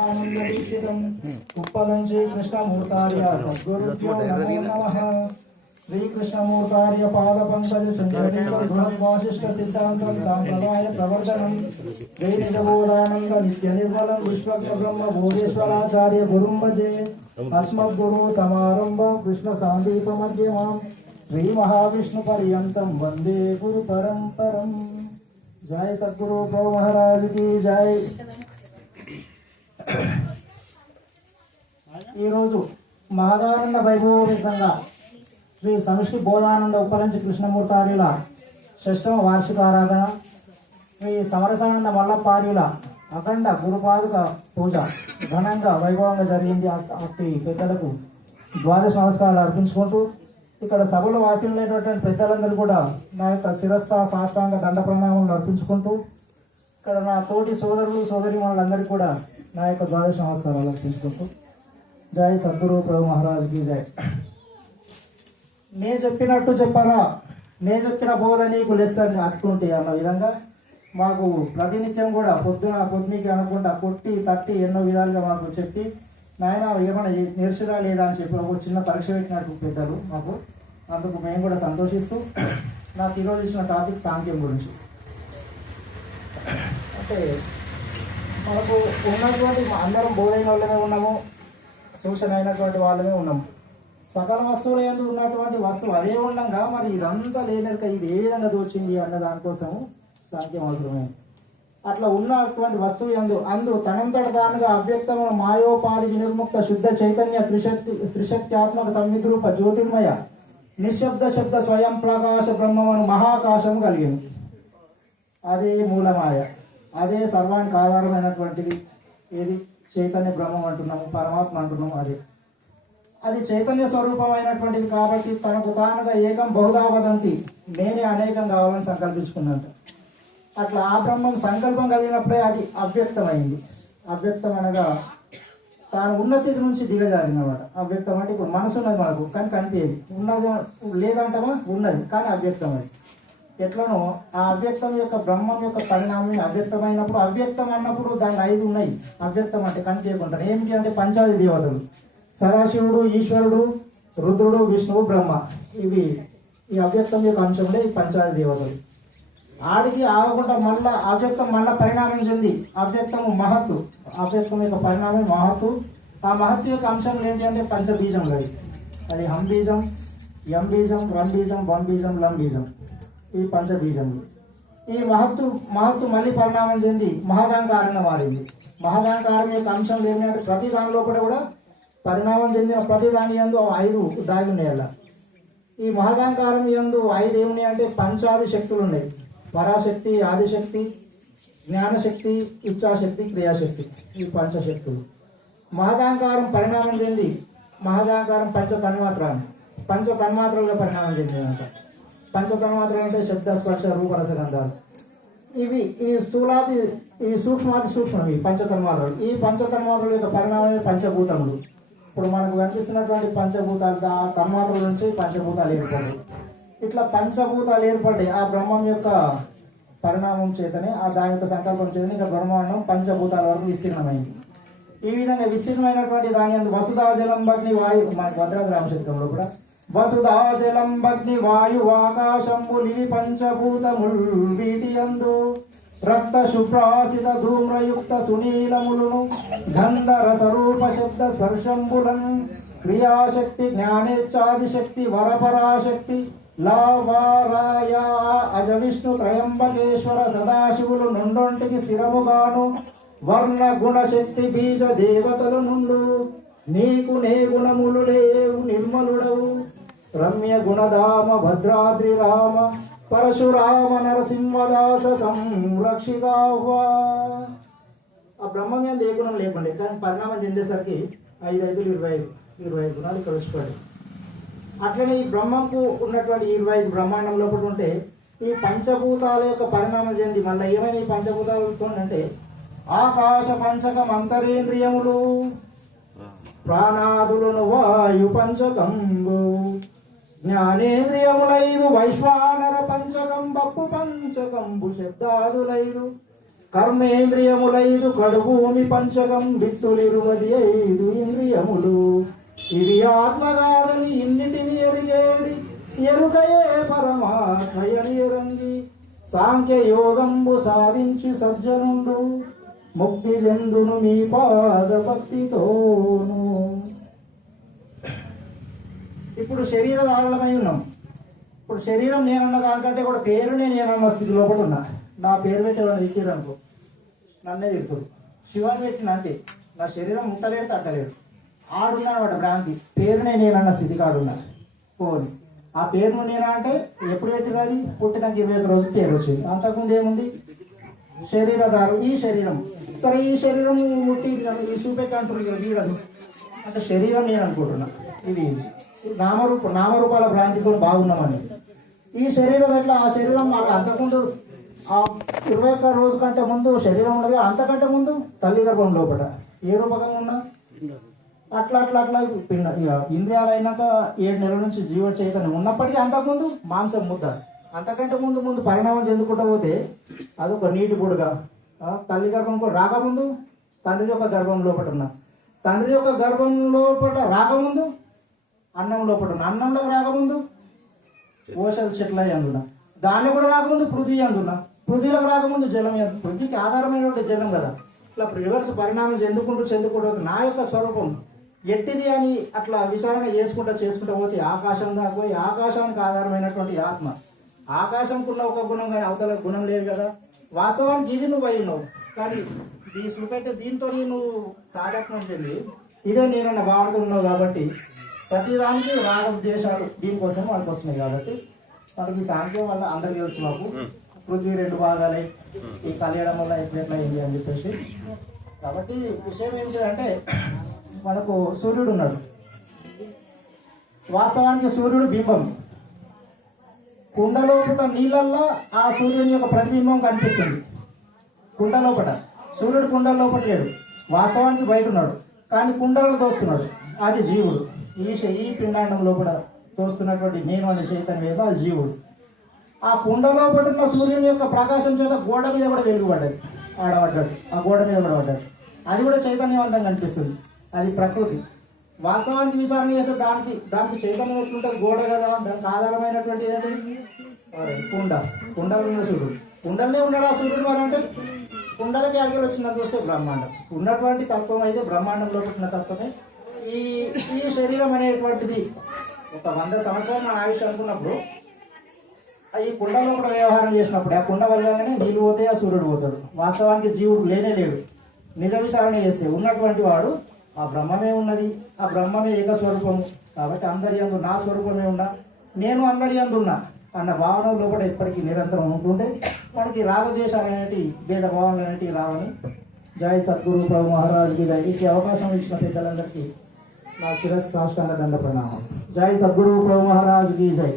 ఆనందదీక్షితం ఉప్పలం శ్రీకృష్ణమూర్తార్య సద్గురుభ్యో నమో నమః. శ్రీకృష్ణమూర్తార్య పాదపంకజ సంజీవిత సిద్ధాంతం సాంప్రదాయ ప్రవర్తనం శ్రీనిజబోధానంద నిత్య నిర్మలం విశ్వజ్ఞ బ్రహ్మ భూరేశ్వరాచార్య గురుం భజే. అస్మద్గురు సమారంభం కృష్ణ సాందీప మధ్యమాం శ్రీ మహావిష్ణు పర్యంతం వందే గురు పరంపరం. జై సద్గురు గౌ మహారాజ్ కి జై. ఈరోజు మహదానంద వైభవోపేతంగా శ్రీ సమిష్టి బోధానంద ఉపలంచి కృష్ణమూర్తార్యుల షష్టమ వార్షిక ఆరాధన, శ్రీ సమరసానంద మల్లపార్యుల అఖండ గురుపాదుక పూజ ఘనంగా వైభవంగా జరిగింది. అట్టి పెద్దలకు ద్వాదశ నమస్కారాలు అర్పించుకుంటూ ఇక్కడ సభలో వాసినటువంటి పెద్దలందరూ కూడా నా యొక్క శిరస్స సాష్టాంగ దండ ప్రణామాలు అర్పించుకుంటూ ఇక్కడ నా తోటి సోదరులు సోదరి వాళ్ళందరికీ కూడా నా యొక్క ద్వాదశ నమస్కారాలు అర్పించుకుంటూ జై సద్గురు ప్రభు మహారాజుకి జై. నే చెప్పినట్టు చెప్పరా, నే చెప్పిన బోధ నీకు లెస్సని అట్టుకుంటే అన్న విధంగా మాకు ప్రతినిత్యం కూడా పొద్దునకి అనుకుంటా కొట్టి తట్టి ఎన్నో విధాలుగా మాకు చెప్పి నాయన ఏమైనా నేర్చురా లేదా అని చెప్పి ఒక చిన్న పరీక్ష పెట్టినట్టు పెద్దలు మాకు. అందుకు మేము కూడా సంతోషిస్తూ నాకు ఈరోజు ఇచ్చిన టాపిక్ సాంఖ్యం గురించి. అంటే మనకు ఉన్నటువంటి అందరం బోధైన వాళ్ళమే ఉన్నాము, సూచన అయినటువంటి వాళ్ళమే ఉన్నాము. సకల వస్తువుల యందు ఉన్నటువంటి వస్తువు అదే ఉండగా మరి ఇదంతా లేనక ఇది ఏ విధంగా దోచింది అన్న దానికోసము సాంఖ్యం అవసరమైంది. అట్లా ఉన్నటువంటి వస్తువు అందు తనంతట తానుగా అవ్యక్తమైన మాయోపాధి వినిర్ముక్త శుద్ధ చైతన్య త్రిశక్త్యాత్మక సంవిద్రూప జ్యోతిర్మయ నిశ్శబ్ద శబ్ద స్వయం ప్రకాశ బ్రహ్మమును మహాకాశము కలిగింది. అదే మూలమాయ, అదే సర్వానికి ఆధారమైనటువంటిది. ఏది చైతన్య బ్రహ్మం అంటున్నాము, పరమాత్మ అంటున్నాము. అది చైతన్య స్వరూపమైనటువంటిది కాబట్టి తనకు తానుగా ఏకం బహుదా వదంతి, నేనే అనేకం కావాలని సంకల్పించుకున్నట్టు. అట్లా ఆ బ్రహ్మం సంకల్పం కలిగినప్పుడే అది అవ్యక్తమైంది. అవ్యక్తం అనగా తాను ఉన్న స్థితి నుంచి దిగజారినమాట. అవ్యక్తం అంటే ఇప్పుడు మనసు ఉన్నది మనకు కానీ కనిపించేది, ఉన్నది లేదంటామా ఉన్నది కానీ అవ్యక్తం. అది ఎట్లనో ఆ అవ్యక్తం యొక్క బ్రహ్మం యొక్క పరిణామం అవ్యక్తమైనప్పుడు, అవ్యక్తం అన్నప్పుడు దాని 5 ఉన్నాయి. అవ్యక్తం అంటే కనిపించకుంటారు. ఏమిటి అంటే పంచాది దేవతలు సదాశివుడు, ఈశ్వరుడు, రుద్రుడు, విష్ణువు, బ్రహ్మ. ఇవి ఈ అవ్యక్తం యొక్క అంశంలో ఈ పంచాది దేవతలు. ఆడికి ఆగకుండా మళ్ళా అవ్యక్తం మళ్ళా పరిణామం చెంది అవ్యక్తము మహత్తు, అవ్యక్తం యొక్క పరిణామం మహత్తు. ఆ మహత్తు యొక్క అంశంలో ఏంటి అంటే పంచబీజంలు. అది హం బీజం, యం బీజం, రం బీజం, వన్ బీజం, లం బీజం. ఈ పంచబీజములు. ఈ మహత్తు మళ్ళీ పరిణామం చెంది మహదాంకారంగా మారింది. మహదాంకారం యొక్క అంశం ఏమిటంటే ప్రతి దానిలో కూడా పరిణామం చెందిన ప్రతి దాని యందు 5 దాగి ఉన్నాయి. అలా ఈ మహదాంకారం యందు 5 ఏమున్నాయి అంటే పంచాది శక్తులు ఉన్నాయి. పరాశక్తి, ఆదిశక్తి, జ్ఞానశక్తి, ఇచ్ఛాశక్తి, క్రియాశక్తి. ఈ పంచశక్తులు. మహదాంకారం పరిణామం చెంది మహదాంకారం పంచతన్మాత్రలుగా పరిణామం చెందిందంట. పంచతన్మాత్రలు అంటే శబ్ద, స్పర్శ, రూప, రస, గంధాలు. ఇవి స్థూలాది, ఇవి సూక్ష్మాది సూక్ష్మం. ఈ పంచతన్మాత్రలు. ఈ పంచతన్మాత్రల యొక్క పరిణామమే పంచభూతములు. ఇప్పుడు మనకు కనిపిస్తున్నటువంటి పంచభూతాలు తన్మాత్రల నుంచి పంచభూతాలు ఏర్పడ్డాయి. ఇట్లా పంచభూతాలు ఏర్పడ్డాయి ఆ బ్రహ్మం యొక్క పరిణామం చేతనే, ఆ దాని యొక్క సంకల్పం చేతనే ఇక్కడ బ్రహ్మాండం పంచభూతాల వరకు విస్తీర్ణమైంది. ఈ విధంగా విస్తీర్ణమైనటువంటి దాని అందు వసుధా జలం అగ్ని వాయు, మనకు భద్రాద్రి రామశతకంలో కూడా వసుధా జలం అగ్ని వాయు ఆకాశంబులివి పంచభూతముల్ వీటి యందు రక్త శుభ్రాసిత ధూమ్రయుక్త సునీలములను గంధర స్వరూప శబ్ద స్పర్శంబులన్ క్రియాశక్తి, జ్ఞానేచ్ఛాదిశక్తి, వరపరాశక్తి, లావారాయ అజ విష్ణు త్రయంబకేశ్వర సదాశివులు నుండొంటికి స్థిరముగాను వర్ణ గుణశక్తి బీజ దేవతలు నుండు నీకు నే గుణములు లేవు నిర్మలుడవు రమ్య గుణధామ భద్రాద్రి రామ పరశురామ నరసింహదాస సంరక్షితావా. ఆ బ్రహ్మం మీద ఏ గుణం లేకుండే కానీ పరిణామం చెందేసరికి 5 5 25 గుణాలు ఇక్కడ వచ్చిపోయాయి. అట్లనే ఈ బ్రహ్మంకు ఉన్నటువంటి 25 బ్రహ్మాండం లోపల ఉంటే ఈ పంచభూతాల యొక్క పరిణామం చెంది మళ్ళీ ఏమైనా ఈ పంచభూతాలతో అంటే ఆకాశ పంచకం అంతరేంద్రియములు, ప్రాణాదులను వాయు పంచకంబు, జ్ఞానేంద్రియములైదు వైశ్వానర పంచకం, బప్పు పంచకంబు, శబ్దాదులైదు కర్మేంద్రియములైదు కడుభూమి పంచకం బిట్టులిరువది 5 ఇంద్రియములు ఇవి ఆత్మగాదని ఇన్నిటిని ఎరిగేడి ఎరుకయే పరమాత్మయని ఎరంగి సాంఖ్య యోగంబు సాధించి సజ్జనుండు ముక్తి చెందును మీ పాద భక్తితోను. ఇప్పుడు శరీరధారణమై ఉన్నాం. ఇప్పుడు శరీరం నేనన్న దానికంటే కూడా పేరునే నేనన్న స్థితి లోపల ఉన్నా. నా పేరు పెట్టి ఎవరైనా తిట్టారనుకో నన్నే తిడుతుడు. శివాన్ని పెట్టిన అంతే, నా శరీరం ముట్టలేడు తట్టలేడు. ఆడున్నాను వాడు భ్రాంతి, పేరునే నేనన్న స్థితి కాడున్నా. పోని ఆ పేరును నేనా అంటే ఎప్పుడు పెట్టినది? పుట్టినాక 21 రోజులు పేరు వచ్చింది. అంతకుముందు ఏముంది? శరీరధారు. ఈ శరీరం సరే, ఈ శరీరం పుట్టి ఈ చూపెట్టి అంటుంది కదా వీడని, అంటే శరీరం నేను అనుకుంటున్నా. ఇది నామరూపాల భ్రాంతితో బాగున్నామని. ఈ శరీరం ఎట్లా? ఆ శరీరం మాకు అంతకుముందు ఆ 21 రోజు కంటే ముందు శరీరం ఉన్నది. అంతకంటే ముందు తల్లి గర్భం లోపల ఏ రూపకంగా ఉన్నా అట్లా అట్లా అట్లా పిండ ఇంద్రియాలు అయినాక 7 నెలల నుంచి జీవ చైతన్యం ఉన్నప్పటికీ అంతకుముందు మాంసం ముద్ద. అంతకంటే ముందు పరిణామం చెందుకుంటూ పోతే అదొక నీటి బుడగ. తల్లి గర్భం రాకముందు తండ్రి యొక్క గర్భం లోపల ఉన్నా. తండ్రి యొక్క గర్భం లోపల రాకముందు అన్నం లోపల ఉన్నా. అన్నంలోకి రాకముందు ఓషధ చెట్ల అందున్నా. దాన్ని కూడా రాకముందు పృథ్వీ అందున్నా. పృథ్వీలోకి రాకముందు జలం. పృథ్వీకి ఆధారమైనటువంటి జలం కదా. ఇట్లా రివర్స్ పరిణామం చెందుకుంటూ నా యొక్క స్వరూపం ఎట్టిది అని అట్లా విచారణ చేసుకుంటూ పోతే ఆకాశం దాకా పోయి ఆకాశానికి ఆధారమైనటువంటి ఆత్మ. ఆకాశంకున్న ఒక గుణం కానీ అవతల గుణం లేదు కదా. వాస్తవానికి ఇది నువ్వు అయి ఉన్నావు, కానీ ఈ చూపెట్టే దీంతో నువ్వు తాదాత్మ్యం చెంది ఇదే నేనన్న భావనతో ఉన్నావు. కాబట్టి ప్రతిదానికి రాగ ఉద్దేశాలు దీనికోసం వాళ్ళకి వస్తున్నాయి. కాబట్టి మనకి సాంఖ్యం వల్ల అందరికి తెలుసు. మాకు పృథ్వీ 2 భాగాలై ఈ కలియడం వల్ల ఎట్లా అయింది అని చెప్పేసి. కాబట్టి విషయం ఏంటంటే మనకు సూర్యుడు ఉన్నాడు. వాస్తవానికి సూర్యుడు బింబం. కుండ లోపల నీళ్ళల్లో ఆ సూర్యుని యొక్క ప్రతిబింబం కనిపిస్తుంది. కుండ లోపల సూర్యుడు కుండ లోపల లేడు, వాస్తవానికి బయట ఉన్నాడు, కానీ కుండలను తోస్తున్నాడు. అది జీవుడు. ఈ పిండాండం లోపల తోస్తున్నటువంటి నేను అనే చైతన్యం ఏదో అది జీవుడు. ఆ కుండ లోపల ఉన్న సూర్యుని యొక్క ప్రకాశం చేత గోడ మీద కూడా వెలుగుపడ్డది, ఆడబడ్డాడు. ఆ గోడ మీద కూడా పడ్డాడు. అది కూడా చైతన్యవంతంగా కనిపిస్తుంది. అది ప్రకృతి. వాస్తవానికి విచారణ చేస్తే దానికి చైతన్యం ఎట్లుంటుంది? గోడ కదా. దానికి ఆధారమైనటువంటి ఏంటి? కుండలు ఉన్న సూర్యుడు. కుండలనే ఉన్నాడు ఆ సూర్యుడు. మరి అంటే కుండలకి అడిగి వచ్చిందని చూస్తే బ్రహ్మాండం ఉన్నటువంటి తత్వం అయితే బ్రహ్మాండంలో పుట్టిన తత్వమే ఈ శరీరం అనేటువంటిది. ఒక 100 సంవత్సరాలు మన ఆయుష్ అనుకున్నప్పుడు ఈ కుండలో కూడా వ్యవహారం చేసినప్పుడు ఆ కుండ వల్లగానే నీళ్ళు పోతాయి, ఆ సూర్యుడు పోతాడు. వాస్తవానికి జీవుడు లేనే లేడు. నిజ విచారణ చేస్తే ఉన్నటువంటి వాడు ఆ బ్రహ్మమే ఉన్నది. ఆ బ్రహ్మమే ఏకస్వరూపము. కాబట్టి అందరి యందు నా స్వరూపమే ఉన్నా, నేను అందరి యందు ఉన్నా అన్న భావన లోపల ఎప్పటికీ నిరంతరం ఉంటుండే మనకి రాగద్వేషాలు అనేటి భేద భావాలు అనేటివి రావని. జై సద్గురు ప్రభు మహారాజుకి జై. ఈ అవకాశం ఇచ్చిన పెద్దలందరికీ నా శిరస్సు సాష్టాంగ దండ ప్రణామం. జై సద్గురు ప్రభు మహారాజుకి జై.